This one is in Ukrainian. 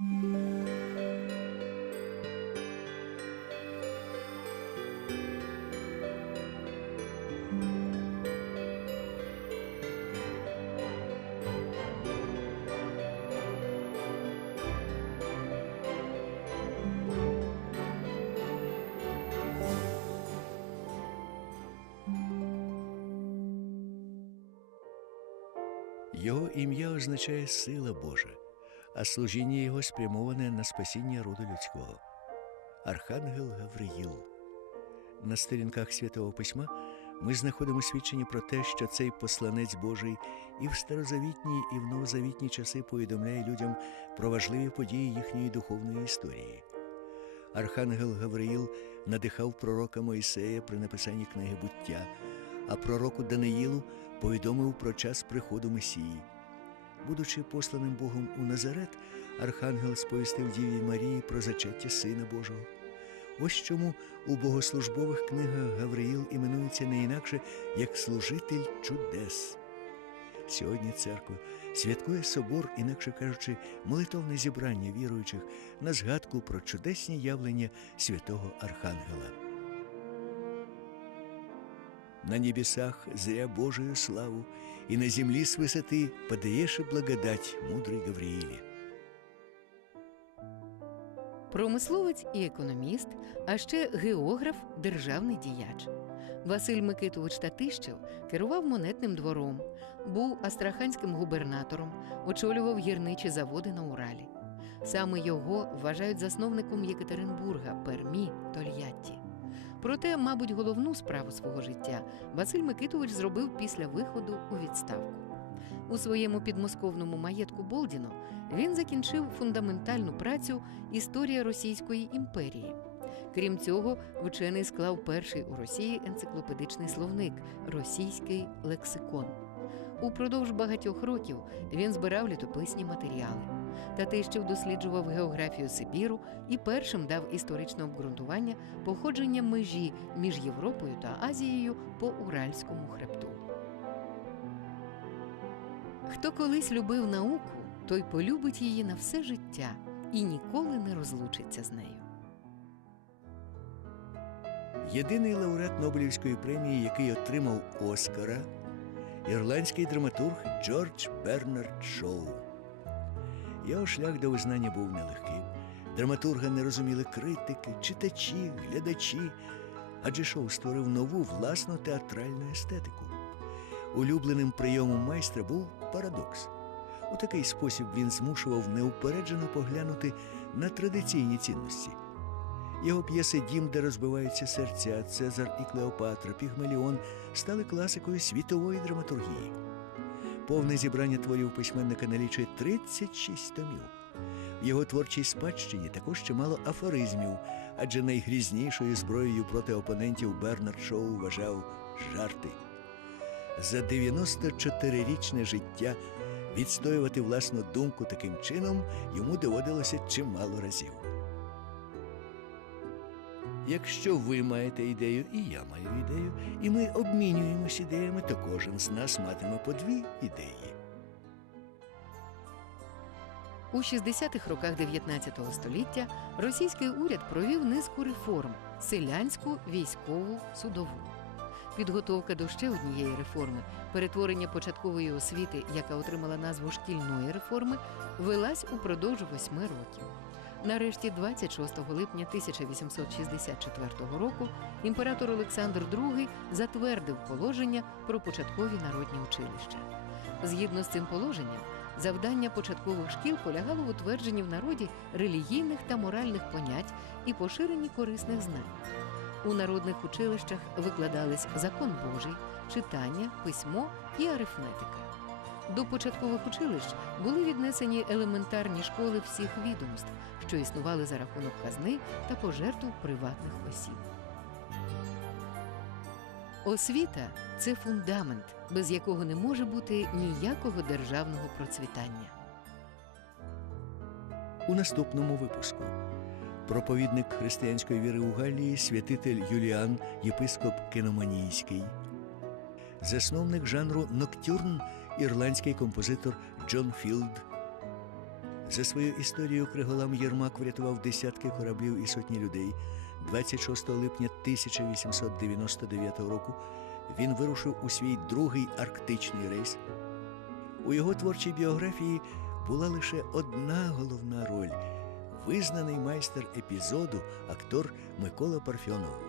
Його ім'я означає сила Божа, а служіння його спрямоване на спасіння роду людського. Архангел Гавриїл. На сторінках Святого Письма ми знаходимо свідчення про те, що цей посланець Божий і в старозавітні, і в новозавітні часи повідомляє людям про важливі події їхньої духовної історії. Архангел Гавриїл надихав пророка Мойсея при написанні книги буття, а пророку Даниїлу повідомив про час приходу Месії. Будучи посланим Богом у Назарет, Архангел сповістив Діві Марії про зачаття Сина Божого. Ось чому у богослужбових книгах Гавриїл іменується не інакше як служитель чудес. Сьогодні церква святкує собор, інакше кажучи, молитовне зібрання віруючих на згадку про чудесні явлення святого Архангела На небесах зря Божию славу, и на земле с высоты подаешь и благодать, мудрый Гаврииле. Промисловець і економіст, а ще географ, державний діяч. Василь Микитович Татищев керував монетним двором, був астраханським губернатором, очолював гірничі заводи на Уралі. Саме його вважають засновником Єкатеринбурга, Пермі, Тольятті. Проте, мабуть, головну справу свого життя Василь Микитович зробив після виходу у відставку. У своєму підмосковному маєтку Болдіно він закінчив фундаментальну працю Історія Російської імперії. Крім цього, вчений склав перший у Росії енциклопедичний словник Російський лексикон. Упродовж багатьох років він збирав літописні матеріали. Татищев досліджував географію Сибіру і першим дав історичне обґрунтування походження межі між Європою та Азією по Уральському хребту. Хто колись любив науку, той полюбить її на все життя і ніколи не розлучиться з нею. Єдиний лауреат Нобелівської премії, який отримав Оскара, ірландський драматург Джордж Бернард Шоу. Його шлях до визнання був нелегким. Драматурга не розуміли критики, читачі, глядачі, адже шоу створив нову власну театральну естетику. Улюбленим прийомом майстра був парадокс. У такий спосіб він змушував неупереджено поглянути на традиційні цінності. Його п'єси Дім, де розбиваються серця, Цезар і Клеопатра, Пігмаліон стали класикою світової драматургії. Повне зібрання творів письменника налічує 36 томів. В його творчій спадщині також чимало афоризмів, адже найгрізнішою зброєю проти опонентів Бернард Шоу вважав жарти. За 94-річне життя відстоювати власну думку таким чином йому доводилося чимало разів. Якщо ви маєте ідею, і я маю ідею, і ми обмінюємось ідеями, то кожен з нас матиме по дві ідеї. У 60-х роках 19 століття російський уряд провів низку реформ селянську, військову, судову. Підготовка до ще однієї реформи, перетворення початкової освіти, яка отримала назву шкільної реформи, велась упродовж восьми років. Нарешті, 26 липня 1864 року, імператор Олександр II затвердив положення про початкові народні училища. Згідно з цим положенням, завдання початкових шкіл полягало в утвердженні в народі релігійних та моральних понять і поширенні корисних знань. У народних училищах викладались закон Божий, читання, письмо і арифметика. До початкових училищ були віднесені елементарні школи всіх відомств, що існували за рахунок казни та пожертв приватних осіб. Освіта це фундамент, без якого не може бути ніякого державного процвітання. У наступному випуску проповідник християнської віри у Галлії, святитель Юліан, єпископ Кеноманійський, засновник жанру ноктюрн, ірландський композитор Джон Філд, За свою історію Криголам Єрмак врятував десятки кораблів і сотні людей. 26 липня 1899 року він вирушив у свій другий арктичний рейс. У його творчій біографії була лише одна головна роль визнаний майстер епізоду актор Микола Парфьонов.